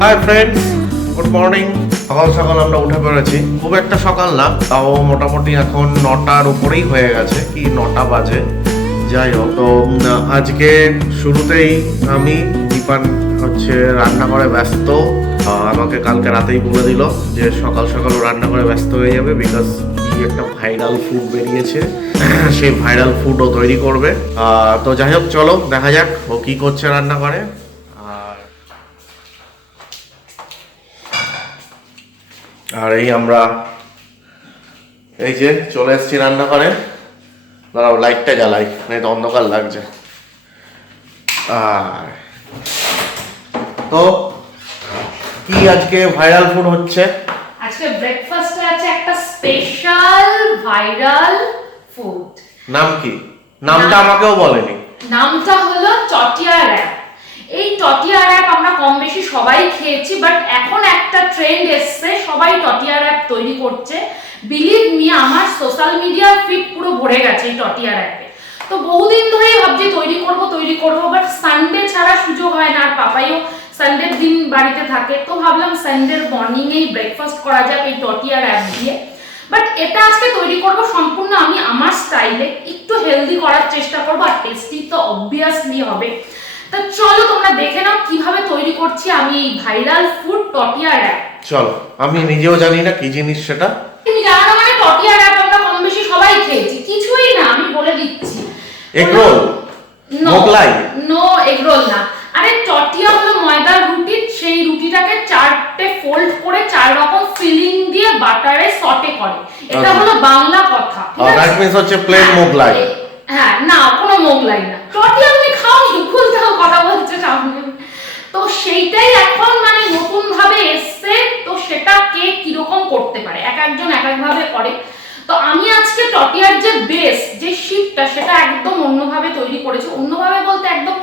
Hi friends, good morning. সকাল সকাল আমরা উঠে পড়েছি। খুব একটা সকাল না, তাও মোটামুটি এখন 9টার উপরেই হয়ে গেছে, কি 9টা বাজে। যাই হোক, তো আজকে শুরুতেই আমি দীপান হচ্ছে রান্না করে ব্যস্ত। আমাকে কালকে রাতেই বলে দিল যে সকাল সকাল ও রান্না করে ব্যস্ত হয়ে যাবে, বিকজ কি একটা ভাইরাল ফুড বেরিয়েছে, সেই ভাইরাল ফুড ও তৈরি করবে। তো যাই হোক, চলো দেখা যাক ও কি করছে রান্না করে। আর এই আমরা এই যে চলে এসেছি রান্না করে। দাঁড়াও, লাইটটা জ্বালাই, নাই তো অন্ধকার লাগছে। আর তো কি আজকে ভাইরাল ফুড হচ্ছে? আজকে ব্রেকফাস্টে আছে একটা স্পেশাল ভাইরাল ফুড। নাম কি? নামটা আমাকেও বলেনি। নামটা হলো টটিয়া র‍্যাপ। এই টটিয়া র‍্যাপ আমরা কম বেশি সবাই খেয়েছি, বাট এখন একটা ট্রেন্ড এসছে, সবাই টটিয়া র‍্যাপ তৈরি করছে। বিলিভ মি, আমার সোশ্যাল মিডিয়া ফিড পুরো ভরে গেছে এই টটিয়া র‍্যাপে। তো বহুদিন ধরেই ভাবছি তৈরি করব, বাট সানডে ছাড়া সুযোগ হয় না। আর পাপাইও সানডের দিন বাড়িতে থাকে, তো ভাবলাম সানডের মর্নিং এই ব্রেকফাস্ট করা যাক এই টটিয়া র‍্যাপ দিয়ে। বাট এটা আজকে তৈরি করব সম্পূর্ণ আমি আমার স্টাইলে, একটু হেলদি করার চেষ্টা করব, আর টেস্টি তো অবভিয়াসলি হবে। তো চলো তোমরা দেখে নাও কিভাবে তৈরি করছি আমি এই ভাইরাল ফুড টটিয়া র‍্যাপ। চলো, আমি নিজেও জানি না কি জিনিস সেটা। তুমি জানো না মানে টটিয়া র‍্যাপ আমরা কম বেশি সবাই খেয়েছি, কিছুই না, আমি বলে দিচ্ছি। Egg roll, Mughlai? No, egg roll না। আরে টটিয়া হলো ময়দার রুটি, সেই রুটিটাকে চারটে ফোল্ড করে চার রকম ফিলিং দিয়ে বাটারে সটে করে। এটা হলো বাংলা কথা, ঠিক আছে? দ্যাট মিন্স হচ্ছে প্লেন মোগলাই। হ্যাঁ, না কোনো মোগলাই না। টটিয়া তুমি খাওনি, ভুল দাও কথা বলছে সামনে। তো সেইটাই এখন মানে নতুন ভাবে এসছে, তো সেটা কে কিরকম করতে পারে, এক একজন এক এক ভাবে করে। তো আমি আজকে টটিয়ার যে বেস, যে শীটটা, সেটা একদম অন্যভাবে তৈরি করেছি। অন্যভাবে বলতে একদম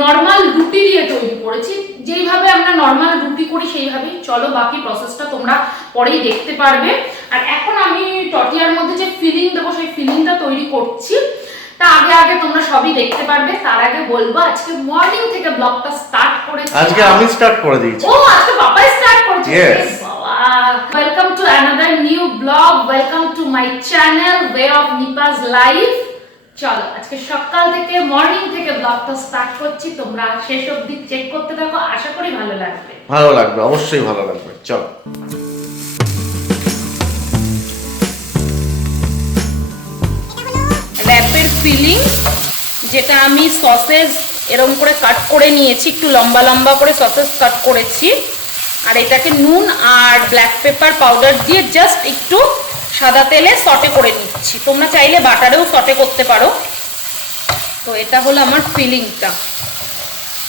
নর্মাল রুটি দিয়ে তৈরি করেছি, যেইভাবে আমরা নর্মাল রুটি করি সেইভাবেই। চলো বাকি প্রসেসটা তোমরা পরেই দেখতে পারবে। আর এখন আমি টটিয়ার মধ্যে যে ফিলিং দেবো সেই ফিলিংটা তৈরি করছি, তা আগে তোমরা সবই দেখতে পারবে। তার আগে বলবো আজকে মর্নিং থেকে ব্লগটা স্টার্ট করেছি। আজকে আমি স্টার্ট করে দিয়েছি। ও, আজকে পাপাই স্টার্ট করেছে। Yes. Welcome to another new blog, welcome to my channel way of নিপাস life. চলো আজকে সকাল থেকে মর্নিং থেকে ব্লগটা স্টার্ট করছি, তোমরা শেষ অবধি চেক করতে থাকো, আশা করি ভালো লাগবে। ভালো লাগবে, অবশ্যই ভালো লাগবে। চলো। র‍্যাপের ফিলিং, যেটা আমি সসেজ এরকম করে কাট করে নিয়েছি, একটু লম্বা লম্বা করে সসেজ কাট করেছি। আর এটাকে নুন আর ব্ল্যাক পেপার পাউডার দিয়ে জাস্ট একটু সাদা তেলে সটে করে নিচ্ছি। তোমরা চাইলে বাটারেও সটে করতে পারো। তো এটা হলো আমার ফিলিংটা।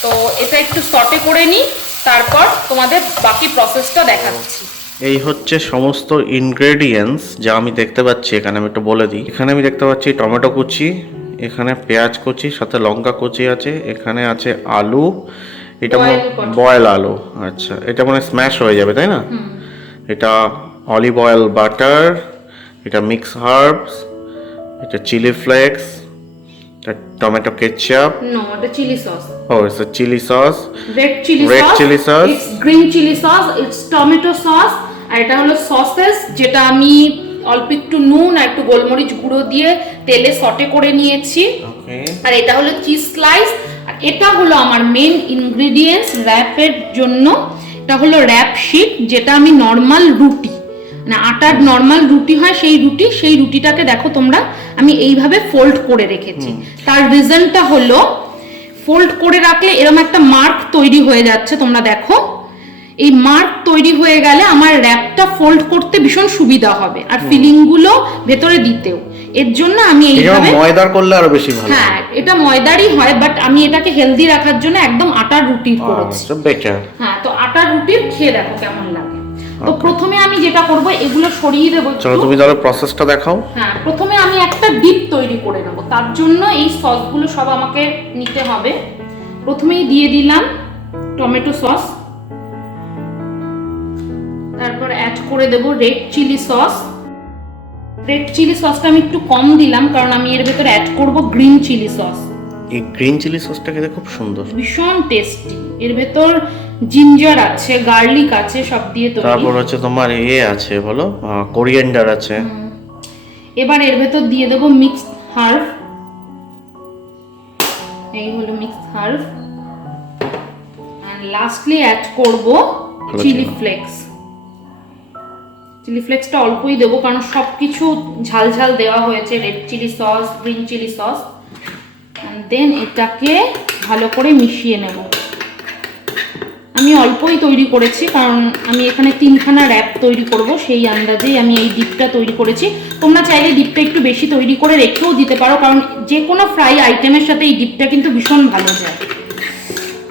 তো এটা একটু সটে করে নিই, তারপর তোমাদের বাকি প্রসেসটা দেখাচ্ছি। এই হচ্ছে সমস্ত ইনগ্রেডিয়েন্টস যা আমি দেখতে পাচ্ছি এখানে। আমি একটু বলে দিই, এখানে আমি দেখতে পাচ্ছি টমেটো কুচি, এখানে পেঁয়াজ কুচি, সাথে লঙ্কা কুচি আছে, এখানে আছে আলু, এটা বয়েল আলু। আচ্ছা, এটা মানে স্ম্যাশ হয়ে যাবে, তাই না? এটা অলিভ অয়েল, বাটার, এটা মিক্স হার্বস, এটা চিলি ফ্লেক্স, এটা টমেটো কেচাপ। নো, এটা chilli sauce. Oh, it's a chilli sauce, red chilli sauce, it's green chilli sauce, it's tomato sauce. আর এটা হলো সসেস, যেটা আমি অল্প একটু নুন আর একটু গোলমরিচ গুঁড়ো দিয়ে তেলে সটে করে নিয়েছি। আর এটা হলো চিজ স্লাইস। আর এটা হলো আমার মেন ইনগ্রেডিয়েন্টস র‍্যাপের জন্য। এটা হলো র‍্যাপ শিট, যেটা আমি নর্মাল রুটি, মানে আটার নর্মাল রুটি হয় সেই রুটিটাকে দেখো তোমরা আমি এইভাবে ফোল্ড করে রেখেছি। তার রিজনটা হলো, ফোল্ড করে রাখলে এরকম একটা মার্ক তৈরি হয়ে যাচ্ছে, তোমরা দেখো। এই মার্ক তৈরি হয়ে গেলে আমার র‍্যাপটা ফোল্ড করতে ভীষণ সুবিধা হবে, আর ফিলিং গুলো ভেতরে দিতেও। এর জন্য আমি এইভাবে, ময়দার করলে আরো বেশি ভালো। হ্যাঁ, এটা ময়দারই হয়, বাট আমি এটাকে হেলদি রাখার জন্য একদম আটার রুটি করেছি। হ্যাঁ, তো আটার রুটির খেয়ে দেখো কেমন লাগে। তো প্রথমে আমি যেটা করব, এগুলো সরিয়ে দেবো। চলো তুমি তাহলে প্রসেসটা দেখাও। হ্যাঁ, প্রথমে আমি একটা ডিপ তৈরি করে নেব, তার জন্য এই সসগুলো সব আমাকে নিতে হবে। প্রথমেই দিয়ে দিলাম টমেটো সস, তারপর অ্যাড করে দেব red chilli sauce. Red chilli সসটা আমি একটু কম দিলাম, কারণ আমি এর ভেতরে অ্যাড করব গ্রিন চিলি সস। এই গ্রিন চিলি সসটা খেতে খুব সুন্দর, ভীষণ টেস্টি। এর ভেতর জিঞ্জার আছে, গার্লিক আছে, সব দিয়ে তৈরি। তারপর হচ্ছে তোমার আছে বলো, কোরিয়েন্ডার আছে। এবার এর ভেতর দিয়ে দেবো মিক্সড হার্ব। এই হলো মিক্সড হার্ব। আর লাস্টলি অ্যাড করব চিলি ফ্লেক্স। চিলি ফ্লেক্সটা অল্পই দেবো, কারণ সব কিছু ঝাল ঝাল দেওয়া হয়েছে, red chilli sauce, green chilli sauce. And then এটাকে ভালো করে মিশিয়ে নেব। আমি অল্পই তৈরি করেছি, কারণ আমি এখানে 3খানা র্যাপ তৈরি করব, সেই আন্দাজেই আমি এই ডিপটা তৈরি করেছি। তোমরা চাইলে ডিপটা একটু বেশি তৈরি করে রেখেও দিতে পারো, কারণ যে কোনো ফ্রাই আইটেমের সাথে এই ডিপটা কিন্তু ভীষণ ভালো যায়।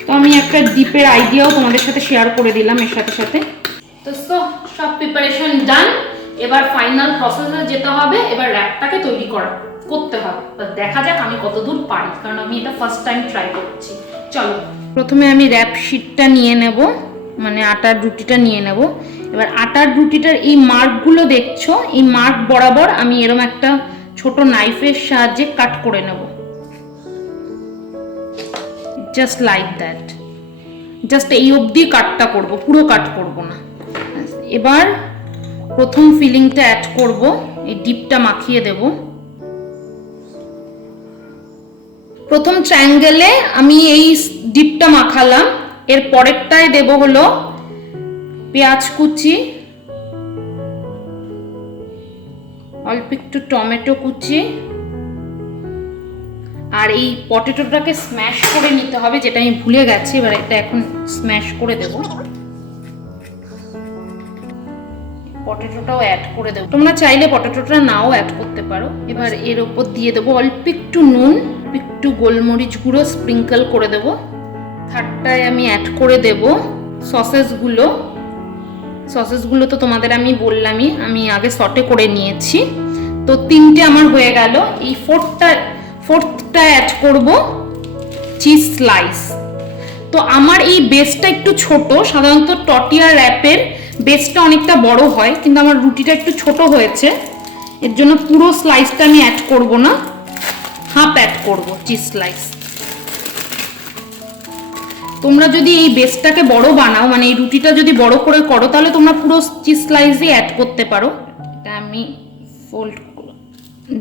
তো আমি একটা ডিপের আইডিয়াও তোমাদের সাথে শেয়ার করে দিলাম এর সাথে সাথে। তো সব প্রিপারেশন ডান। এবার ফাইনাল প্রসেসে যেতে হবে, এবার র্যাপটাকে তৈরি করতে হবে। দেখা যাক আমি কতদূর পারি, কারণ আমি এটা ফার্স্ট টাইম ট্রাই করছি। চলো, প্রথমে আমি র্যাপ শিটটা নিয়ে নেব, মানে আটার রুটিটা নিয়ে নেব। এবার আটার রুটিটার এই মার্কগুলো দেখছো, এই মার্ক বরাবর আমি এরকম একটা ছোট নাইফের সাহায্যে কাট করে নেব, জাস্ট লাইক দ্যাট। জাস্ট এই অবধি কাটটা করব, পুরো কাট করব না। এবার প্রথম ফিলিংটা অ্যাড করব, এই ডিপটা মাখিয়ে দেব। প্রথম ট্রায়াঙ্গেলে আমি এই ডিপটা মাখালাম। এর পরেরটায় দেব হলো পেঁয়াজ কুচি, অল্প একটু টমেটো কুচি, আর এই পটেটোটাকে স্ম্যাশ করে নিতে হবে, যেটা আমি ভুলে গেছি। এবার এটা এখন স্ম্যাশ করে দেব। পটেটোটাও অ্যাড করে দেবো, তোমরা চাইলে পটেটোটা নাও অ্যাড করতে পারো। এবার এর উপর দিয়ে দেবো অল্প একটু নুন, একটু গোলমরিচ গুঁড়ো স্প্রিঙ্কল করে দেবো। থার্ডটায় আমি অ্যাড করে দেব সসেসগুলো। সসেসগুলো তো তোমাদের আমি বললামই, আমি আগে সটে করে নিয়েছি। তো 3টে আমার হয়ে গেল। এই ফোর্থটা অ্যাড করব চিজ স্লাইস। তো আমার এই বেসটা একটু ছোট, সাধারণত টর্টিয়া র্যাপের বেসটা অনেকটা বড় হয়, কিন্তু আমার রুটিটা একটু ছোট হয়েছে, এর জন্য পুরো স্লাইসটা আমি অ্যাড করব না, হাফ অ্যাড করব চিজ স্লাইস। তোমরা যদি এই বেসটাকে বড় বানাও, মানে এই রুটিটা যদি বড় করে করো, তাহলে তোমরা পুরো চিজ স্লাইসই অ্যাড করতে পারো। এটা আমি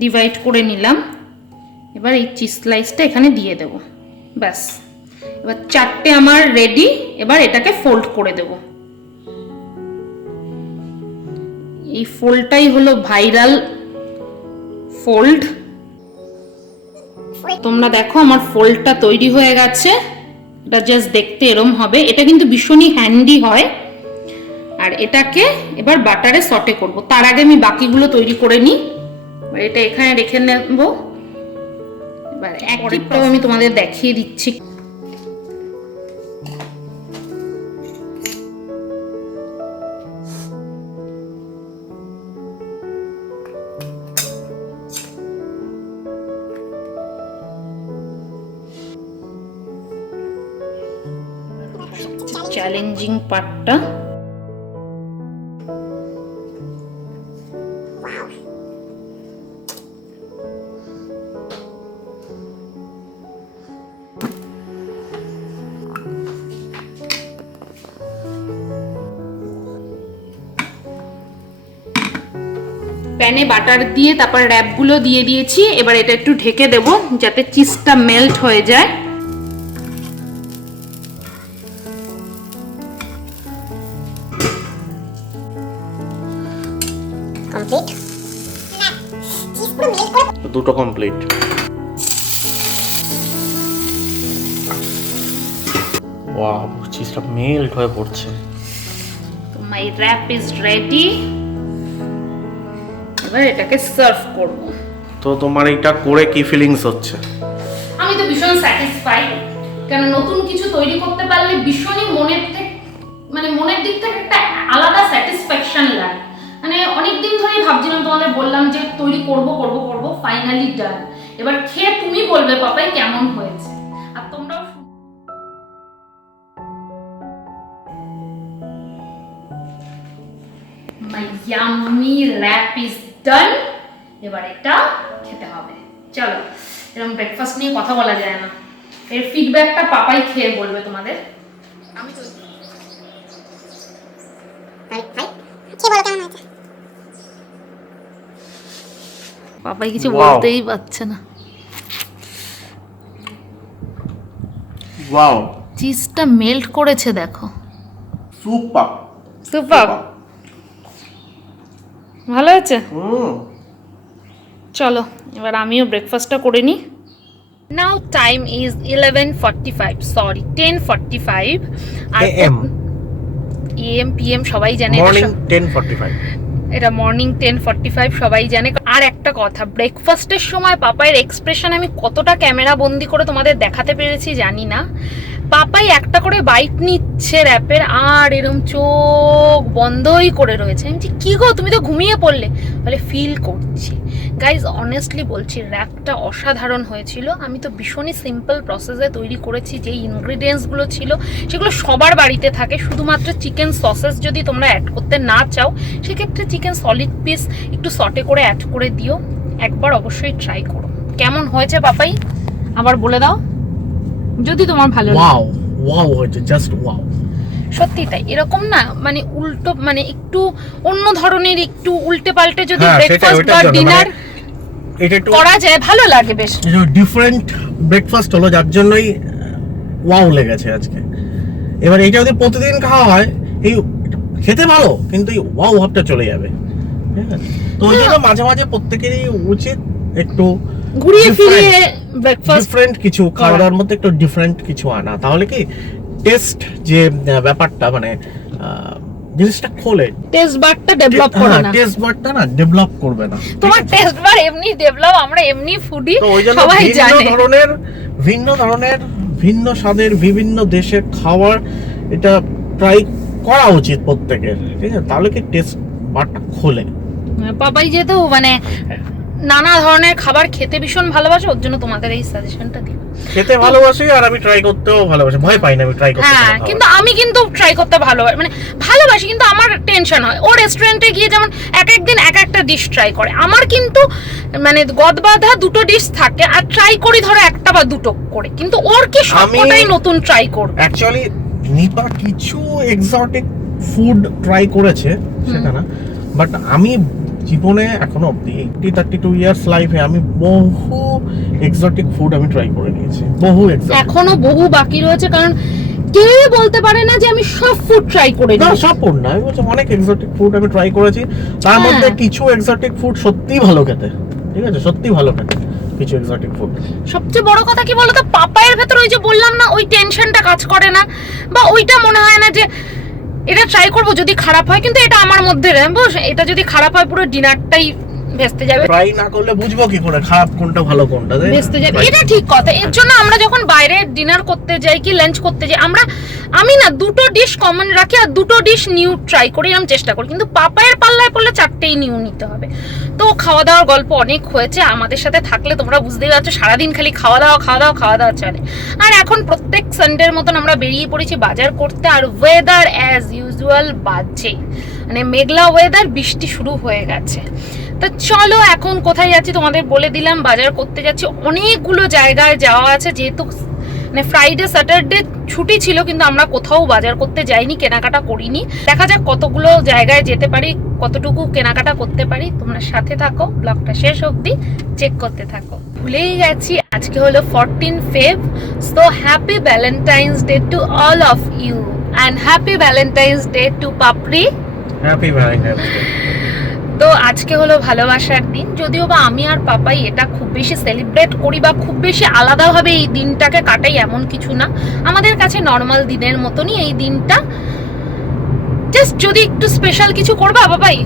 ডিভাইড করে নিলাম। এবার এই চিজ স্লাইসটা এখানে দিয়ে দেব, ব্যাস। এবার 4টে আমার রেডি। এবার এটাকে ফোল্ড করে দেব। এই ফোল্ডটাই হলো ভাইরাল ফোল্ড। তোমরা দেখো আমার ফোল্ডটা তৈরি হয়ে গেছে। এটা জাস্ট দেখতে এরম হবে। এটা কিন্তু ভীষণই হ্যান্ডি হয়। আর এটাকে এবার বাটারে সটে করব। তার আগে আমি বাকিগুলো তৈরি করে নিই। এটা এখানে রেখে নেব। এবার একটাও আমি তোমাদের দেখিয়ে দিচ্ছি। চ্যালেঞ্জিং পার্টটা, প্যানে বাটার দিয়ে তারপর র্যাপগুলো দিয়ে দিয়েছি। এবার এটা একটু ঢেকে দেব, যাতে চিজটা মেল্ট হয়ে যায়। কমপ্লিট। দুটো কমপ্লিট। ওয়াও, চিজটা মেল্ট হয়ে পড়ছে। তো মাই র্যাপ ইজ রেডি। এবার এটাকে সার্ভ করব। তো তোমার এটা করে কি ফিলিংস হচ্ছে? আমি তো ভীষণ স্যাটিসফাইড, কারণ নতুন কিছু তৈরি করতে পারলে ভীষণই মনের দিক থেকে একটা আলাদা স্যাটিসফ্যাকশন লাগে। মানে অনেকদিন ধরেই ভাবছিলাম, তোমাদের বললাম যে তৈরি করব, ফাইনালি ডান। এবার খেয়ে তুমি বলবে পাপাই কেমন হয়েছে। আর তোমরাও মাই ইয়াম্মি র্যাপ ইজ ডান। এবার এটা খেতে হবে। চলো এরকম ব্রেকফাস্ট নিয়ে কথা বলা যায় না। এর ফিডব্যাকটা পাপাই খেয়ে বলবে তোমাদের। আমি তো ভাই ভাই কে বলো কেমন হয়েছে? পাপাই কিছু Wow. বলতেই পারছে না। ওয়াও, চিজটা মেল্ট করেছে দেখো, সুপার সুপার, ভালো হয়েছে। চলো এবার আমিও ব্রেকফাস্টটা করে নিই। নাও টাইম ইজ 11:45, সরি 10:45 আর AM AM PM সবাই জানে এটা মর্নিং 10:45। এটা মর্নিং 10:45 সবাই জানে। আর একটা কথা, ব্রেকফাস্টের সময় পাপাইয়ের এক্সপ্রেশন আমি কতটা ক্যামেরা বন্দি করে তোমাদের দেখাতে পেরেছি জানি না। পাপাই একটা করে বাইট নিচ্ছে র্যাপের আর এরম চোখ বন্ধই করে রয়েছে। আমি বলছি কি গো তুমি তো ঘুমিয়ে পড়লে, বলে ফিল করছি। গাইজ অনেস্টলি বলছি র্যাপটা অসাধারণ হয়েছিল। আমি তো ভীষণই সিম্পল প্রসেসে তৈরি করেছি, যেই ইনগ্রিডিয়েন্টসগুলো ছিল সেগুলো সবার বাড়িতে থাকে। শুধুমাত্র চিকেন সসেস যদি তোমরা অ্যাড করতে না চাও সেক্ষেত্রে চিকেন সলিড পিস একটু সটে করে অ্যাড করে দিও। একবার অবশ্যই ট্রাই করো। কেমন হয়েছে পাপাই আবার বলে দাও যদি তোমার ভালো লাগে। ওয়াও ওয়াও হয়েছে, জাস্ট ওয়াও। সত্যি তাই, এরকম না মানে উল্টো মানে একটু অন্য ধরনের একটু উল্টে পাল্টে যদি হ্যাঁ, সেটাই, ব্রেকফাস্ট ওইটার বা জন্য, ডিনার এটা একটু করা যায় ভালো লাগে বেশ। ডিফারেন্ট ব্রেকফাস্ট হলো, যার জন্যই ওয়াও লেগেছে আজকে। এবার এটা যদি প্রতিদিন খাওয়া হয়, এই খেতে ভালো কিন্তু এই ওয়াও ভাবটা চলে যাবে, ঠিক আছে? তো ওই জন্য মাঝে মাঝে প্রত্যেকেরই উচিত একটু ঘুরিয়ে different- ফিরিয়ে ব্রেকফাস্ট ডিফারেন্ট কিছু খাওয়া দাওয়ার মধ্যে একটু ডিফারেন্ট কিছু আনা, তাহলে কি টেস্ট যে ব্যাপারটা মানে জিনিসটা খোলে, টেস্ট বারটা ডেভেলপ করে না। টেস্ট বারটা না ডেভেলপ করবে না। তোমার টেস্ট বার এমনি ডেভেলপ, আমরা এমনি ফুডি তো ওই জন্য সবাই জানে। ভিন্ন ধরনের ভিন্ন স্বাদের বিভিন্ন দেশের খাবার এটা ট্রাই করা উচিত প্রত্যেকের, ঠিক আছে? তাহলে কি টেস্ট বারটা খোলে। পাপাই যেহেতু মানে নানা ধরনের খাবার খেতে ভীষণ ভালোবাসে, ওর জন্য তোমাদের এই সাজেশনটা দিই। খেতে ভালোবাসি আর আমি ট্রাই করতেও ভালোবাসি, ভয় পাই না আমি ট্রাই করতে। হ্যাঁ, কিন্তু আমি কিন্তু ট্রাই করতে ভালোবাসি, মানে ভালোবাসি কিন্তু আমার টেনশন হয়। ও রেস্টুরেন্টে গিয়ে যেমন এক একদিন এক একটা ডিশ ট্রাই করে, আমার কিন্তু মানে গদবাঁধা দুটো ডিশ থাকে আর ট্রাই করি ধরো একটা বা দুটো করে, কিন্তু ওর কি সবটাই নতুন ট্রাই করবে। অ্যাকচুয়ালি নিপা কিছু এক্সোটিক ফুড ট্রাই করেছে সেটা না, বাট আমি জীবনে এখনো অব্দি 32 ইয়ার্স লাইফে আমি বহু এক্সোটিক ফুড আমি ট্রাই করে নিয়েছি, বহু এক্সোটিক। এখনো বহু বাকি রয়েছে, কারণ কেউ বলতে পারে না যে আমি সব ফুড ট্রাই করে না, নিয়েছি। সব ফুড না, আমি বলছি অনেক এক্সোটিক ফুড আমি ট্রাই করেছি, তার হ্যাঁ। মধ্যে কিছু এক্সোটিক ফুড সত্যিই ভালো খেতে, ঠিক আছে? সত্যিই ভালো খেতে কিছু এক্সোটিক ফুড। সবচেয়ে বড় কথা কি বলতো, পাপায়ের ভেতর ওই যে বললাম না, ওই টেনশনটা কাজ করে না, বা ওইটা মনে হয় না যে এটা ট্রাই করব যদি খারাপ হয়। কিন্তু এটা আমার মধ্যে এটা যদি খারাপ হয় পুরো ডিনারটাই ভেস্তে যাবে। ট্রাই না করলে বুঝবো কি করে খারাপ কোনটা ভালো কোনটা, তাই না? ভেস্তে যাবে, এটা ঠিক কথা। এর জন্য আমরা যখন বাইরে ডিনার করতে যাই কি লাঞ্চ করতে যাই, আমি না দুটো ডিশ কমন রাখি আর দুটো ডিশ নিউ ট্রাই করি, এরকম চেষ্টা করি। কিন্তু পাপায়ের পাল্লায় পড়লে চারটেই নিউ নিতে হবে। তো খাওয়া দাওয়ার গল্প অনেক হয়েছে, আমাদের সাথে থাকলে তোমরা বুঝতেই পারছো সারাদিন খালি খাওয়া দাওয়া চলে। আর এখন প্রত্যেক সানডের মতন আমরা বেরিয়ে পড়েছি বাজার করতে, আর ওয়েদার অ্যাজ ইউজুয়াল বাজে, মানে মেঘলা ওয়েদার, বৃষ্টি শুরু হয়ে গেছে। তো চলো এখন কোথায় যাচ্ছি তোমাদের বলে দিলাম, বাজার করতে যাচ্ছি। অনেকগুলো জায়গায় যাওয়া আছে, যেহেতু মানে ফ্রাইডে স্যাটারডে ছুটি ছিল, কিন্তু আমরা কোথাও বাজার করতে যাইনি, কেনাকাটা করিনি। দেখা যাক কতগুলো জায়গায় যেতে পারি, কতটুকু কেনাকাটা করতে পারি। তোমরা সাথে থাকো, ব্লগটা শেষ অবধি চেক করতে থাকো। ভুলেই গেছি আজকে হলো 14 Feb, so happy Valentine's day to all of you and happy Valentine's day to Papri. Happy Valentine's day. তো আজকে হলো ভালোবাসার দিন, যদিও বা আমি আর পাপাই এটা খুব বেশি সেলিব্রেট করি বা খুব বেশি আলাদাভাবে এই দিনটাকে কাটাই এমন কিছু না। আমাদের কাছে নর্মাল দিনের মতনই এই দিনটা। জাস্ট যদি একটু স্পেশাল কিছু করবা পাপাই?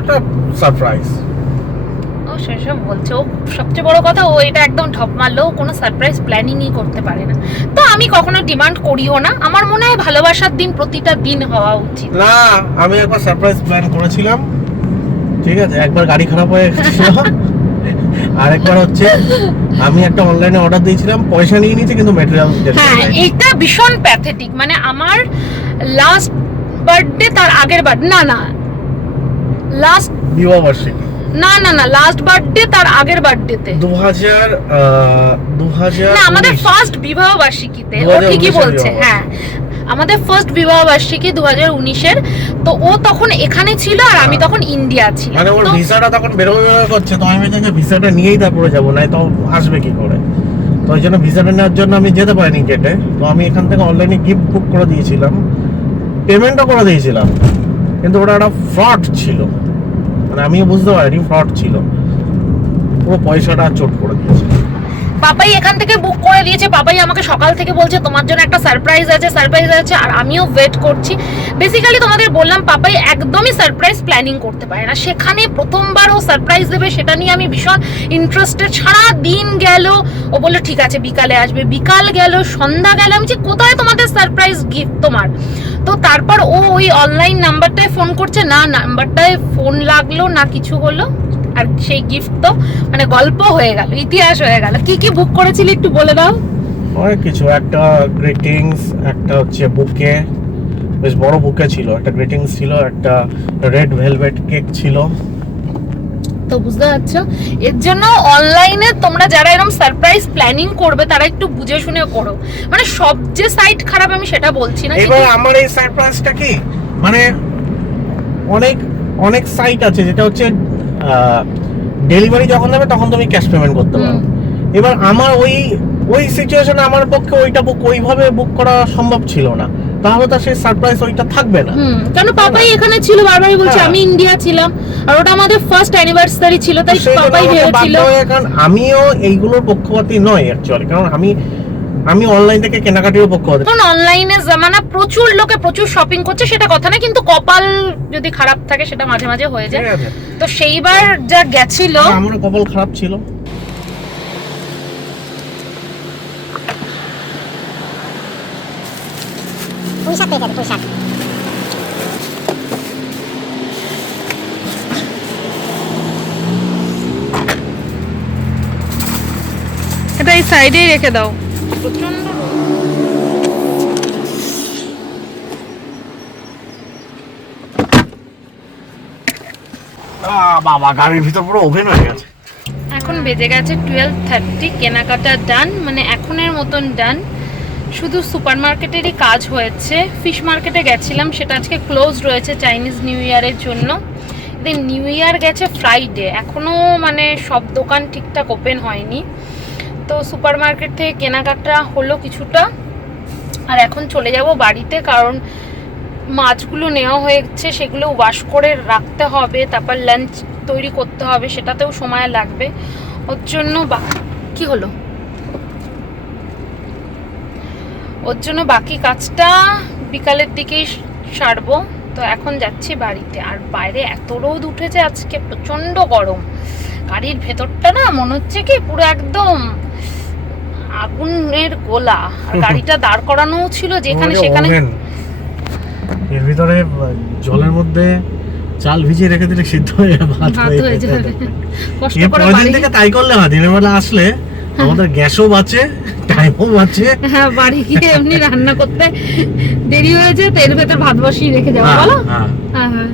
এটা সারপ্রাইজ। ও সেসব বলছে, ও সবচেয়ে বড় কথা ও এটা একদম ঢপ মারলো, ও কোনো সারপ্রাইজ প্ল্যানিংই করতে পারে না। তো আমি কখনো ডিমান্ড করিও না, আমার মনে হয় ভালোবাসার দিন প্রতিটা দিন হওয়া উচিত। না, আমি একবার সারপ্রাইজ প্ল্যান করেছিলাম, ঠিক আছে? একবার গাড়ি খারাপ হয়ে গেছিল, আর একবার হচ্ছে আমি একটা অনলাইনে অর্ডার দিয়েছিলাম, পয়সা নিয়ে নিয়েছে কিন্তু ম্যাটেরিয়াল হ্যাঁ, এটা ভীষণ প্যাথেটিক। মানে আমার লাস্ট বার্থডে, তার আগের বার্থডে, না লাস্ট বিবাহবার্ষিকী, না না না, লাস্ট বার্থডে তার আগের বার্থডেতে 2000 না, আমাদের ফার্স্ট বিবাহ বার্ষিকীতে। ও ঠিকই বলছে, হ্যাঁ আমাদের ফার্স্ট বিবাহ বার্ষিকী 2019-এর। তো ও তখন এখানে ছিল আর আমি তখন ইন্ডিয়া ছিলাম। মানে ওর তো ভিসাটা তখন বেরোবে করছে, তো আমি ভেবেছি ভিসাটা নিয়েই তারপরে যাবো, নাই তো আসবে কি করে। তো ওই জন্য ভিসাটা নেওয়ার জন্য আমি যেতে পারিনি গেটে। তো আমি এখান থেকে অনলাইনে গিফট বুক করে দিয়েছিলাম, পেমেন্টও করে দিয়েছিলাম, কিন্তু ওটা একটা ফ্রড ছিল। মানে আমিও বুঝতে পারিনি ফ্রড ছিল, পুরো পয়সাটা চোট করে দিয়েছে। পাপাই এখান থেকে বুক করে দিয়েছে। পাপাই আমাকে সকাল থেকে বলছে তোমার জন্য একটা সারপ্রাইজ আছে, আর আমিও ওয়েট করছি। বেসিক্যালি তোমাদের বললাম পাপাই একদমই সারপ্রাইজ প্ল্যানিং করতে পারে না। সেখানে প্রথমবার ও সারপ্রাইজ দেবে, সেটা নিয়ে আমি ভীষণ ইন্টারেস্টেড। সারা দিন গেল, ও বললো ঠিক আছে বিকালে আসবে, বিকাল গেল, সন্ধ্যা গেল, আমি যে কোথায় তোমাদের সারপ্রাইজ গিফট তোমার। তো তারপর ও ওই অনলাইন নাম্বারটায় ফোন করছে, না নাম্বারটায় ফোন লাগলো না, কিছু হলো, আর সেই গিফট তো মানে গল্প হয়ে গেল, ইতিহাস হয়ে গেল। কি কি বুক করেছিলি একটু বলে দাও। অনেক কিছু, একটা গ্রিটিংস, একটা হচ্ছে বুকে, বেশ বড় বুকে ছিল, একটা গ্রিটিংস ছিল, একটা রেড ভেলভেট কেক ছিল। তো বুঝতে পারছো, এর জন্য অনলাইনে তোমরা যারা এরকম সারপ্রাইজ প্ল্যানিং করবে তারা একটু বুঝে শুনে করো। মানে সব যে সাইট খারাপ আমি সেটা বলছি না, এবার আমার এই সারপ্রাইজটা কি, মানে অনেক অনেক সাইট আছে যেটা হচ্ছে ডেলিভারি যখন দেবে তখন তুমি ক্যাশ পেমেন্ট করতে পারো। এবার আমার ওই সিচুয়েশনে আমার পক্ষে ওইটা ওইভাবে বুক করা সম্ভব ছিল না, তাহলে তো সেই সারপ্রাইজ ওইটা থাকবে না। কেন পাপাই এখানে ছিল, বারবারই বলছে আমি ইন্ডিয়া ছিলাম, আর ওটা আমাদের ফার্স্ট অ্যানিভার্সারি ছিল, তাই পাপাই ভেবেছিল। কারণ আমিও এইগুলোর পক্ষপাতী নই অ্যাকচুয়ালি, কারণ আমি অনলাইন থেকে কেনাকাটির পক্ষপাতী। এখন অনলাইনে জামানা, প্রচুর লোকে প্রচুর শপিং করছে, সেটা কথা না, কিন্তু কপাল যদি খারাপ থাকে সেটা মাঝে মাঝে হয়ে যায়। তো সেইবার যা গেছিল, আমার কপাল খারাপ ছিল। পুঁইশাক পেয়ে যাবে, পুঁইশাক। এটা এই সাইডেই রেখে দাও। প্রচন্ড বাবা, গাড়ির ভিতর পুরো ওভেন হয়ে গেছে। এখন বেজে গেছে 12:30, কেনাকাটা ডান, মানে এখনের মতন ডান। শুধু সুপার মার্কেটেরই কাজ হয়েছে। ফিশ মার্কেটে গেছিলাম, সেটা আজকে ক্লোজ রয়েছে চাইনিজ নিউ ইয়ারের জন্য। নিউ ইয়ার গেছে ফ্রাইডে, এখনও মানে সব দোকান ঠিকঠাক ওপেন হয়নি। তো সুপার মার্কেট থেকে কেনাকাটা হলো কিছুটা, আর এখন চলে যাব বাড়িতে, কারণ মাছগুলো নেওয়া হয়েছে, সেগুলো ওয়াশ করে রাখতে হবে, তারপর লাঞ্চ তৈরি করতে হবে, সেটাতেও সময় লাগবে। ওর জন্য কি হলো, ওর জন্য বাকি কাজটা বিকালের দিকেই সারবো। তো এখন যাচ্ছি বাড়িতে। আর বাইরে এত রোদ উঠেছে আজকে, প্রচন্ড গরম। গাড়ির ভেতরটা না মনে হচ্ছে কি পুরো একদম আগুনের গোলা। আর গাড়িটা দাঁড় করানো ছিল যেখানে সেখানে। এর ভিতরে জলের মধ্যে চাল ভিজিয়ে রেখে দিলে সিদ্ধ হয়ে ভাত হয়ে যাবে। কষ্ট করে বাড়ি থেকে তাই করলে হয়, দিনের বেলা আসলে আমাদের গ্যাসও বাঁচে, টাইমও বাঁচে। হ্যাঁ, বাড়ি গিয়ে এমনি রান্না করতে দেরি হয়েছে, তো এর ভেতর ভাত বসিয়ে রেখে যাবো, বলো। হ্যাঁ হ্যাঁ।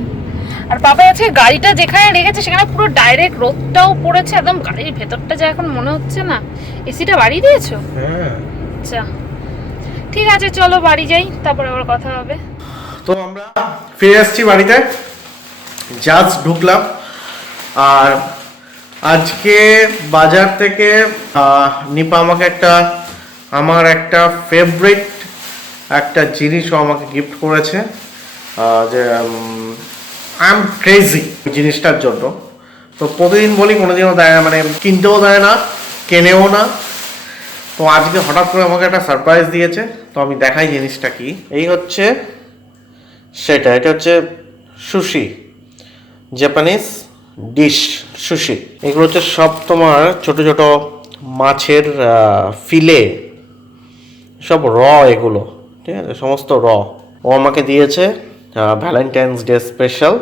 আর বাবা আছে গাড়িটা যেখানে রেখেছে সেখানে পুরো ডাইরেক্ট রোদটাও পড়েছে একদম গাড়ির ভেতরটা, যা এখন মনে হচ্ছে না। এসিটা বাড়িয়ে দিয়েছো? হ্যাঁ। আচ্ছা ঠিক আছে, চলো বাড়ি যাই, তারপর আবার কথা হবে। তো আমরা ফিরে আসছি বাড়িতে, জাস্ট ঢুকলাম। আর আজকে বাজার থেকে নিপা আমাকে আমার একটা ফেভারিট একটা জিনিসও আমাকে গিফট করেছে, যে আই এম ক্রেজি জিনিসটার জন্য। তো প্রতিদিন বলি, কোনোদিনও দেয় না, মানে কিনতেও দেয় না, কেনেও না। তো আজকে হঠাৎ করে আমাকে একটা সারপ্রাইজ দিয়েছে। তো আমি দেখাই জিনিসটা কি। এই হচ্ছে সেটা, এটা হচ্ছে সুশি, জাপানিজ ডিশ সুশি। এগুলো হচ্ছে সব তোমার ছোট ছোট মাছের ফিলে, সব র, এগুলো ঠিক আছে, সমস্ত র। ও আমাকে দিয়েছে Valentine's day special,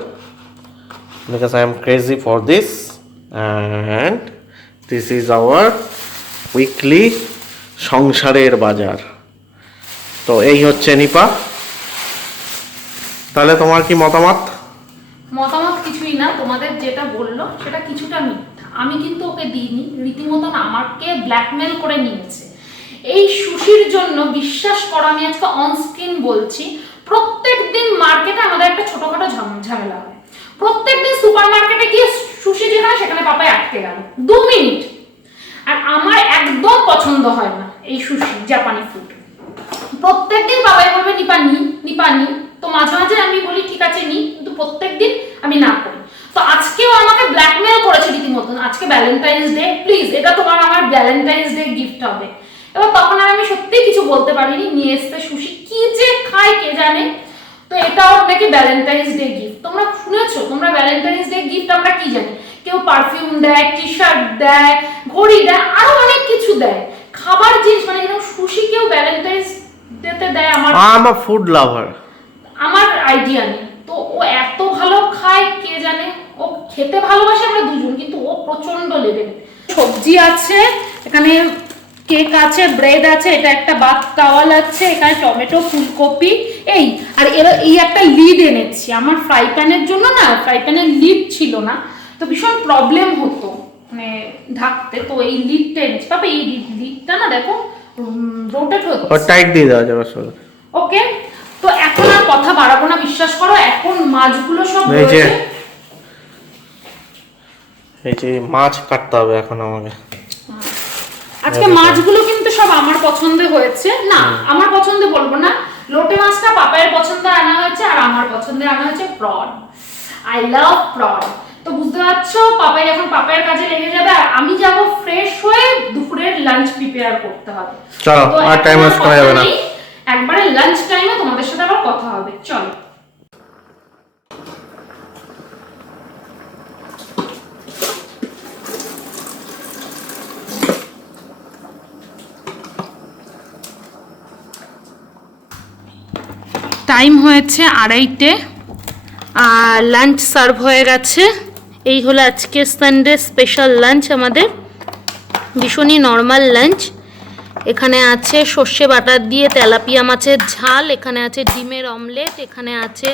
because I am crazy for this, and this is our weekly সংসারের বাজার। তো এই হচ্ছে নিপা, তাহলে তোমার কি মতামত? মতামত কিছুই না, তোমাদের যেটা বললো সেটা কিছুটা মিথ্যা। আমি কিন্তু ওকে দিইনি, রীতিমতন আমাকে ব্ল্যাকমেল করে নিয়েছে। এই সুশির জন্য বিশ্বাস করো, আমি আজকে অন স্ক্রিন বলছি, প্রত্যেকদিন মার্কেটে আমাদের একটা ছোটখাটো ঝামেলা হয়। প্রত্যেকদিন সুপার মার্কেটে গিয়ে সুশি যেখানে সেখানে পাপাই আটকে গেল 2 মিনিট। আর আমার একদম পছন্দ হয় না এই সুশি, জাপানি ফুড। প্রত্যেকদিন বাবাই বলবে নিপানি, তো মাঝে মাঝে আমি বলি ঠিক আছে নি, কিন্তু প্রত্যেকদিন আমি না করি। তো আজকেও আমাকে ব্ল্যাকমেল করেছে রীতিমতন, আজকে ভ্যালেন্টাইন্স ডে, প্লিজ এটা তোমার আমার ভ্যালেন্টাইন্স ডে গিফট হবে। এবার তখন আর আমি সত্যি কিছু বলতে পারিনি, নিয়ে এসছে সুশি, কি যে খায় কে জানে। তো এটা ওর নাকি ভ্যালেন্টাইন্স ডে গিফট। তোমরা শুনেছো, তোমরা ভ্যালেন্টাইন্স ডে গিফট আমরা কি জানি, কেউ পারফিউম দেয়, টি শার্ট দেয়, ঘড়ি দেয়, আরো অনেক কিছু দেয়, খাবার জিনিস, মানে এরকম সুশি কেউ ভ্যালেন্টাইন্স ডেতে দেয় আমার ফুড লাভার, আমার আইডিয়া নেই। তো ও এত ভালো খায় কে জানে, ও খেতে ভালোবাসে আমরা দুজন, কিন্তু ও প্রচন্ড লেভেল। সবজি আছে এখানে, কেক আছে, ব্রেড আছে, এটা একটা বাত টাওয়াল আছে, এখানে টমেটো, ফুলকপি, এই একটা লিড এনেছি আমার ফ্রাই প্যানের জন্য। না, ফ্রাই প্যানের লিড ছিল না, তো ভীষণ প্রবলেম হতো মানে ঢাকতে, তো এই লিডটা এনেছি। পাপা এই লিডটা না দেখো রোটেট হচ্ছে, টাইট দিয়ে দেওয়া যাবে আসলে। ওকে, তো এখন আর কথা বাড়াবো না, বিশ্বাস করো। এখন মাছগুলো সব এই যে মাছ কাটতে হবে এখন আমাকে। আজকে মাছগুলো কিন্তু সব আমার পছন্দ হয়েছে, না আমার পছন্দ বলবো না, লোটে মাছটা পাপায়ের পছন্দে আনা হয়েছে আর আমার পছন্দে আনা হয়েছে প্রন। I love prawn. তো বুঝতে পারছো, পাপাই এখন পাপায়ের কাজে লেগে যাবে আর আমি যাব ফ্রেশ হয়ে দুপুরের লাঞ্চ প্রিপেয়ার করতে হবে। চলো, আর টাইম ওয়েস্ট করা যাবে না, একবারে লাঞ্চ টাইমে তোমাদের সাথে আবার কথা হবে। চলো। টাইম হয়েছে 2:30 আর লাঞ্চ সার্ভ হয়ে গেছে। এই হলো আজকে সানডে স্পেশাল লাঞ্চ আমাদের, ভীষণই নর্মাল লাঞ্চ। এখানে আছে সর্ষে বাটা দিয়ে তেলাপিয়া মাছের ঝাল, এখানে আছে ডিমের অমলেট, এখানে আছে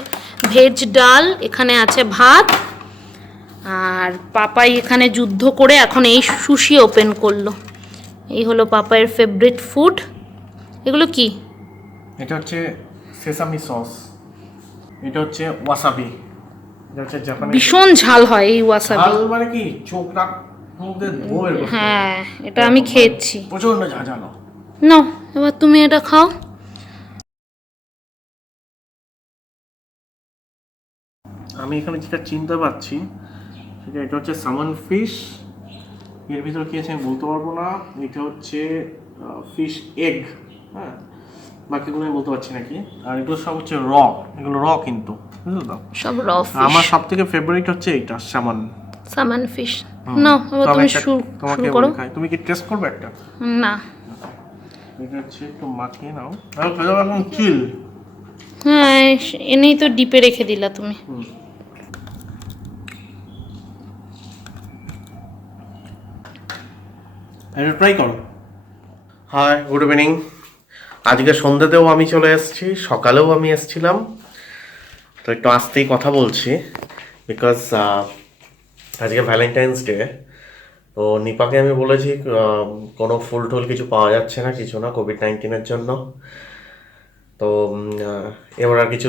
ভেজ ডাল, এখানে আছে ভাত। আর পাপাই এখানে যুদ্ধ করে এখন এই সুশি ওপেন করলো। এই হলো পাপাইয়ের ফেভারিট ফুড। এগুলো কি? এটা হচ্ছে সেসামি সস, এটা হচ্ছে ওয়াসাবি, এটা হচ্ছে জাপানি। ভীষণ ঝাল হয় এই ওয়াসাবি। ঝাল মানে কি চোখ নাক মধ্যে বয়ের করতে। হ্যাঁ, এটা আমি খেয়েছি, প্রচন্ড ঝাঁঝালো। নাও এবার তুমি এটা খাও। আমি এখানে যেটা চিনতে পারছি সেটা এটা হচ্ছে সামন ফিশ, এর ভিতরে কি আছে আমি বলতে পারবো না। এটা হচ্ছে ফিশ এগ, হ্যাঁ, বাকিগুলো আমি বলতে পারছি নাকি। আর এগুলো সব হচ্ছে র, এগুলো র কিন্তু, বুঝলো তো? সব র ফিশ। আমার সব থেকে ফেভারিট হচ্ছে এইটা সামন ফিশ। নাও এবার তুমি শুরু করো। তুমি কি টেস্ট করবে একটা? না, এটা হচ্ছে একটু মাখিয়ে নাও। আর খেতে এখন চিল। হ্যাঁ, এনেই তো ডিপে রেখে দিলা তুমি। এটা ট্রাই করো। Hi, good evening. আজকে সন্ধ্যেতেও আমি চলে এসেছি, সকালেও আমি এসেছিলাম। তো একটু আস্তেই কথা বলছি বিকজ আজকে ভ্যালেন্টাইন্স ডে। তো নিপাকে আমি বলেছি কোনো ফুল টুল কিছু পাওয়া যাচ্ছে না, কিছু না, কোভিড-19-এর জন্য। তো এবার আর কিছু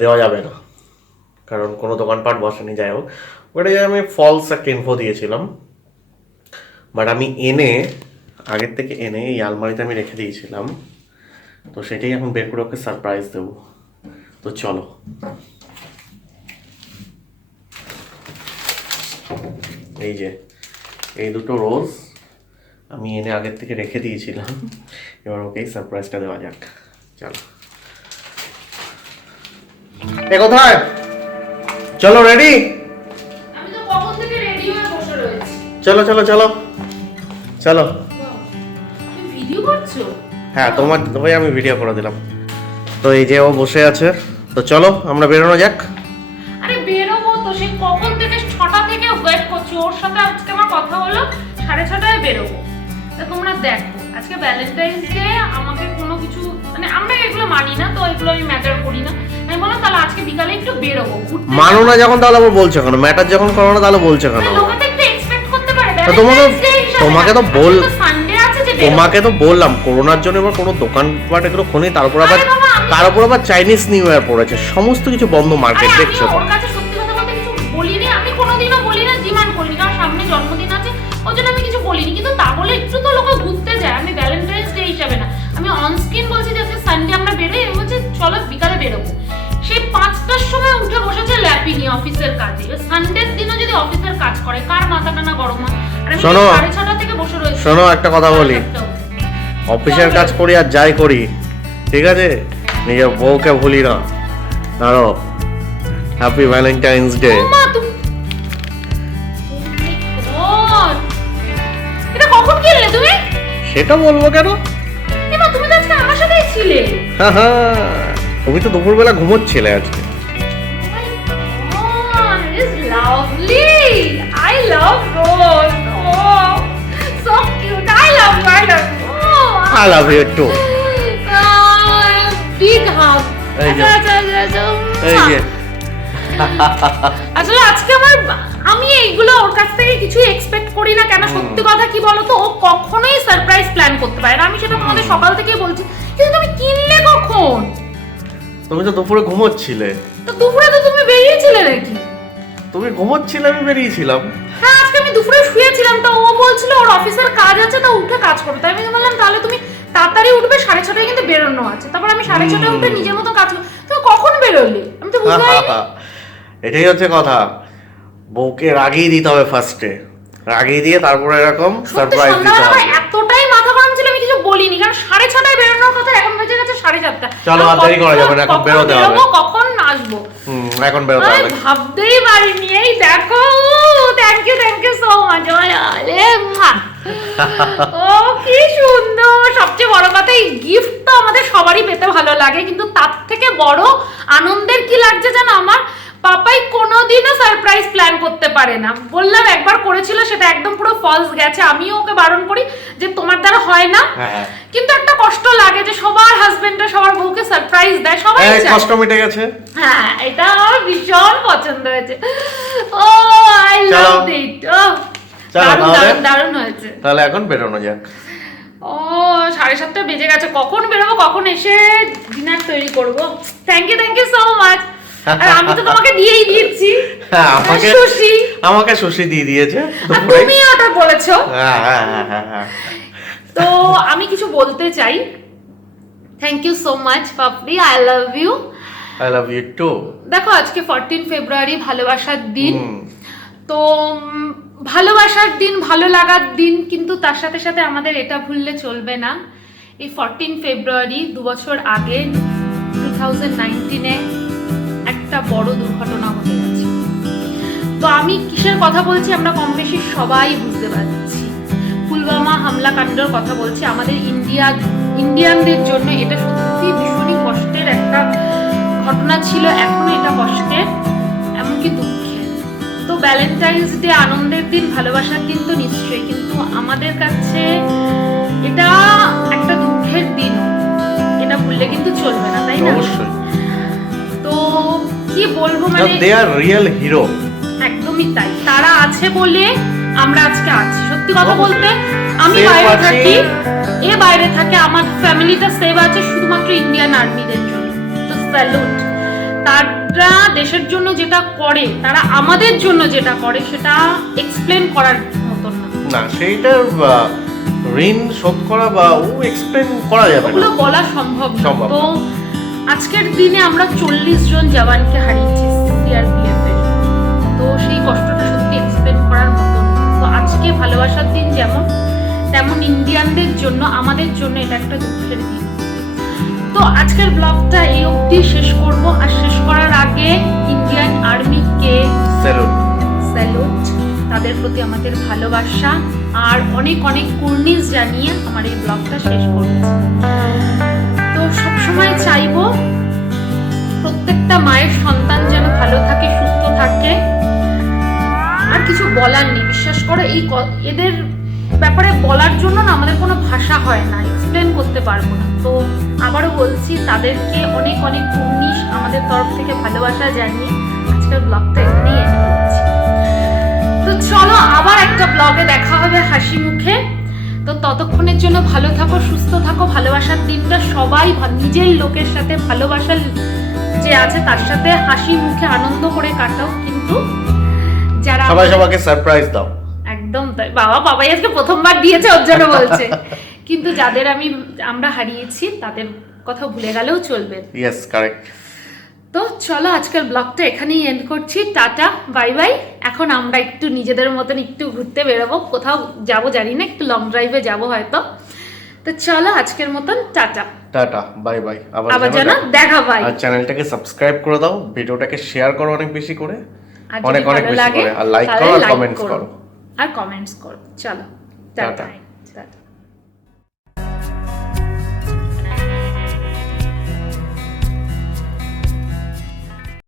দেওয়া যাবে না, কারণ কোনো দোকানপাট বসেনি। যাই হোক, ওটা আমি ফলস একটা ইনফো দিয়েছিলাম, বাট আমি আগের থেকে এনে এই আলমারিতে আমি রেখে দিয়েছিলাম। তো সেটাই এখন বের করে ওকে সারপ্রাইজ দেবো। তো চলো। এই যে এই দুটো রোজ আমি এনে আগের থেকে রেখে দিয়েছিলাম, এবার ওকে সারপ্রাইজটা দেওয়া যাক। চলো। এ কোথায়? চলো, রেডি? আমি তো কখন থেকে রেডি হয়ে বসে রয়েছি। চলো চলো চলো চলো। তুমি ভিডিও করছো? হ্যাঁ, তোমায় আমি ভিডিও করে দিলাম। তো এই যে ও বসে আছে, তো চলো আমরা বেরোনো যাক। আরে বেরোবো তো, সে কখন থেকে 6টা থেকে ওয়েট করছি। ওর সাথে আজকে আমার কথা হলো 6:30টায় বেরোবো। তো তোমরা দেখো, আজকে ভ্যালেন্টাইন্স ডে, আমাকে কোনো কিছু মানে আমরা এগুলো মানি না, তো এগুলো আমি ম্যাটার করি না। আমি বললাম তাহলে আজকে বিকালে একটু বেরোবো ঘুরতে মানো না যখন তাহলে আবার বলছো কেন? ম্যাটার যখন করো না তাহলে বলছো কেন? লোকে তো একটু এক্সপেক্ট করতে পারে তো তোমাকে তো সানডে আছে যে তোমাকে তো বললাম করোনার জন্য এবার কোনো দোকানপাট এগুলো খোনে, তারপর আবার আরে বাবা, আমি- তার উপর আবার চাইনিজ নিউ ইয়ার পড়েছে, সমস্ত কিছু বন্ধ মার্কেট, আরে দেখছো আমি তো? ওর কাছে সত্যি কথা বলতে কিছু বলিনি, আমি কোনোদিনও বলি না, ডিমান্ড করিনি, কারণ সামনে জন্মদিন আছে ওই জন্য আমি কিছু বলিনি। কিন্তু তা বলে একটু তো লোকে ঘুরতে যায়, আমি ভ্যালেন্টাইন্স ডে হিসাবে না, আমি অন স্ক্রিন বলছি যে আজকে সানডে আমরা বেরোই, আমি বলছি চলো বিকালে বেরোবো। সেই 5টার সময় উঠে বসেছে ল্যাপিনি অফিসের কাজে। সানডের দিনও যদি অফিসের কাজ করে কার মাথাটা না গরম হয়? আর আমি শোনো, 6:30 থেকে বসে রয়েছি। শোনো একটা কথা বলি, অফিসের কাজ করি আর যাই করি, ঠিক আছে, নিজের বউকে ভুলি না। ধরো হ্যাপি ভ্যালেন্টাইন্স ডে। মা তুমি God! এটা কখন কিনলে তুমি? সেটা বলবো কেন? এমা তুমি তো আজকে আমার সাথেই ছিলে। হ্যাঁ হ্যাঁ, তুমি তো দুপুরবেলা ঘুমোচ্ছিলে আজকে। Oh, it's lovely. I love Rose. Oh, so cute. I love you. I love you. Oh, I love you too. big hug. এই যে। এই যে আসলে আজকে আমি এইগুলো ওর কাছ থেকে কিছু এক্সপেক্ট করি না কেন, সত্যি কথা কি বলতো, ও কখনোই সারপ্রাইজ প্ল্যান করতে পারে না, আমি সেটা তোমাদের সকাল থেকেই বলছি। কিন্তু তুমি কিনলে কখন? তুমি তো দুপুরে ঘুমোচ্ছিলে। তো দুপুরে তো তুমি বেরিয়েছিলে নাকি? তুমি ঘুমোচ্ছিলে, আমি বেরিয়েছিলাম। হ্যাঁ, আজকে আমি দুপুরে শুয়েছিলাম, তো ও বলছিল ওর অফিসের কাজ আছে, তো উঠে কাজ করো। তাই আমি বললাম তাহলে তুমি তাড়াতাড়ি উঠবে, 6:30টায় কিন্তু বেরোনো আছে। তারপর আমি 6:30টায় উঠে নিজের মতো কাজ করি। তুমি কখন বেরোলে? আমি তো বুঝতে পারিনি। এটাই হচ্ছে কথা, বউকে রাগিয়ে দিতে হবে ফার্স্টে, রাগিয়ে দিয়ে তারপরে এরকম সত্যি সারপ্রাইজ দিতে সন্ধ্যাবেলা হবে। আমার এতটাই মাথা গরম ছিল আমি কিছু বলিনি, কারণ 6:30টায় বেরোনোর কথা, এখন বেজে গেছে 7:30। চলো, আর দেরি করা যাবে না, এখন বেরোতে হবে। কখন আসবো এখন বেরোতে আমি হবে। ভাবতেই পারিনি। এই দেখো, থ্যাংক ইউ সো মাচ। ও কি সুন্দর! সবচেয়ে বড় কথা, এই গিফট তো আমাদের সবারই পেতে ভালো লাগে, কিন্তু তার থেকে বড় আনন্দের কি লাগছে জানো আমার, পাপাই কোনোদিনও সারপ্রাইজ প্ল্যান করতে পারে না। বললাম একবার করেছিল, সেটা একদম পুরো ফলস গেছে। আমিও ওকে বারণ করি যে তোমার দ্বারা হয় না, হ্যাঁ। কিন্তু একটা কষ্ট লাগে যে সবার হাজবেন্ডরা সবার বউকে সারপ্রাইজ দেয়, সবাই এই চায়। কষ্ট মিটে গেছে। হ্যাঁ, এটা আমার ভীষণ পছন্দ হয়েছে। ও আই চলো। লাভ ইট। ও চলো দারুণ তাহলে। দারুণ দারুণ হয়েছে। তাহলে এখন বেরোনো যাক। ও 7:30 বেজে গেছে, কখন বেরোবো, কখন এসে ডিনার তৈরি করবো। Thank you so much. আর আমি তো তোমাকে দিয়েই দিয়েছি। হ্যাঁ, আমাকে সুশি দিয়ে দিয়েছে আর দুপুরে। তুমি ওটা বলেছো। হ্যাঁ হ্যাঁ হ্যাঁ হ্যাঁ। তো আমি কিছু বলতে চাই। Thank you so much Papri, I love you. I love you too. দেখো আজকে 14 ফেব্রুয়ারি, ভালোবাসার দিন। তো ভালোবাসার দিন, ভালো লাগার দিন, কিন্তু তার সাথে সাথে আমাদের এটা ভুললে চলবে না, এই 14 ফেব্রুয়ারি 2 বছর আগে 2019-এ একটা বড় দুর্ঘটনা ঘটে গেছে। তো আমি কিসের কথা বলছি আমরা কম বেশি সবাই বুঝতে পারছি। পুলওয়ামা হামলা কাণ্ডের কথা বলছি। আমাদের ইন্ডিয়ানদের জন্য এটা সত্যি ভীষণই কষ্টের একটা ঘটনা ছিল, এখনো এটা কষ্টের, এমনকি দুঃখের। তো ভ্যালেন্টাইন্স ডে আনন্দের দিন, ভালোবাসার দিন তো নিশ্চয়ই, কিন্তু আমাদের কাছে এটা একটা দুঃখের দিন, এটা ভুললে কিন্তু চলবে না, তাই না? অবশ্যই। তো কি বলবো, মানে দে আর রিয়েল হিরো। একদমই তাই, তারা আছে বলে আমরা আজকে আছি। সত্যি কথা অবশ্যই। বলতে, আমি Safe বাইরে আছি। থাকি, এ বাইরে থাকে, আমার ফ্যামিলিটা সেভ আছে শুধুমাত্র ইন্ডিয়ান আর্মিদের জন্য। তো স্যালুট। তারা দেশের জন্য যেটা করে, তারা আমাদের জন্য যেটা করে, সেটা এক্সপ্লেন করার মতন না। না, সেইটার ঋণ শোধ করা বা এক্সপ্লেন করা যাবে না। ওগুলো বলা সম্ভব না। সম্ভব না। তো আজকের দিনে আমরা 40 জন জওয়ানকে হারিয়েছি সিআরপিএফ এর। তো সেই কষ্টটা সত্যি এক্সপ্লেন করার মতন। তো আজকে ভালোবাসার দিন যেমন, তেমন ইন্ডিয়ানদের জন্য, আমাদের জন্য এটা একটা দুঃখের দিন। তো আজকের ব্লগটা এই অবধি শেষ করব। আর শেষ করার আগে ইন্ডিয়ান আর্মিকে স্যালুট, তাদের প্রতি আমাদের ভালোবাসা আর অনেক অনেক কুর্নিশ জানিয়ে আমার এই ব্লগটা শেষ করছি। তো সবসময় চাইবো প্রত্যেকটা মায়ের সন্তান যেন ভালো থাকে, সুস্থ থাকে। আর কিছু বলার নেই, বিশ্বাস করো, এদের ব্যাপারে বলার জন্য না আমাদের কোনো ভাষা হয় না, এক্সপ্লেন করতে পারবো না। তো আবারও বলছি, তাদেরকে অনেক অনেক উন্নিশ আমাদের তরফ থেকে ভালোবাসা জানিয়ে আজকের ব্লগটা এখানেই এন্ড করছি। তো চলো আবার একটা ব্লগে দেখা হবে হাসি মুখে। তো ততক্ষণের জন্য ভালো থাকো, সুস্থ থাকো, ভালোবাসার দিনটা সবাই নিজের লোকের সাথে, ভালোবাসার যে আছে তার সাথে হাসি মুখে আনন্দ করে কাটাও। কিন্তু যারা সবাই সবাইকে সারপ্রাইজ দাও। একদম তাই, বাবাই আজকে প্রথমবার দিয়েছে ওর জন্য বলছে। কিন্তু যাদের আমরা হারিয়েছি তাদের কথা ভুলে গেলেও চলবে। Yes, correct. তো চলো আজকের ব্লগটা এখানেই এন্ড করছি। Tata, bye bye. এখন আমরা একটু নিজেদের মতন একটু ঘুরতে বেরোবো, কোথাও যাব জানি না, একটু লং ড্রাইভে যাব হয়তো। তো চলো আজকের মতন টাটা টাটা, বাই বাই। আবার যেন দেখা পাই। আর চ্যানেলটাকে সাবস্ক্রাইব করে দাও, ভিডিওটাকে শেয়ার করো অনেক বেশি করে, আর অনেক যদি অনেক ভালো বেশি লাগে করে, আর লাইক তাহলে করো আর like কমেন্টস করো। আর কমেন্টস করো। চলো টাটা টাটা। টাটা।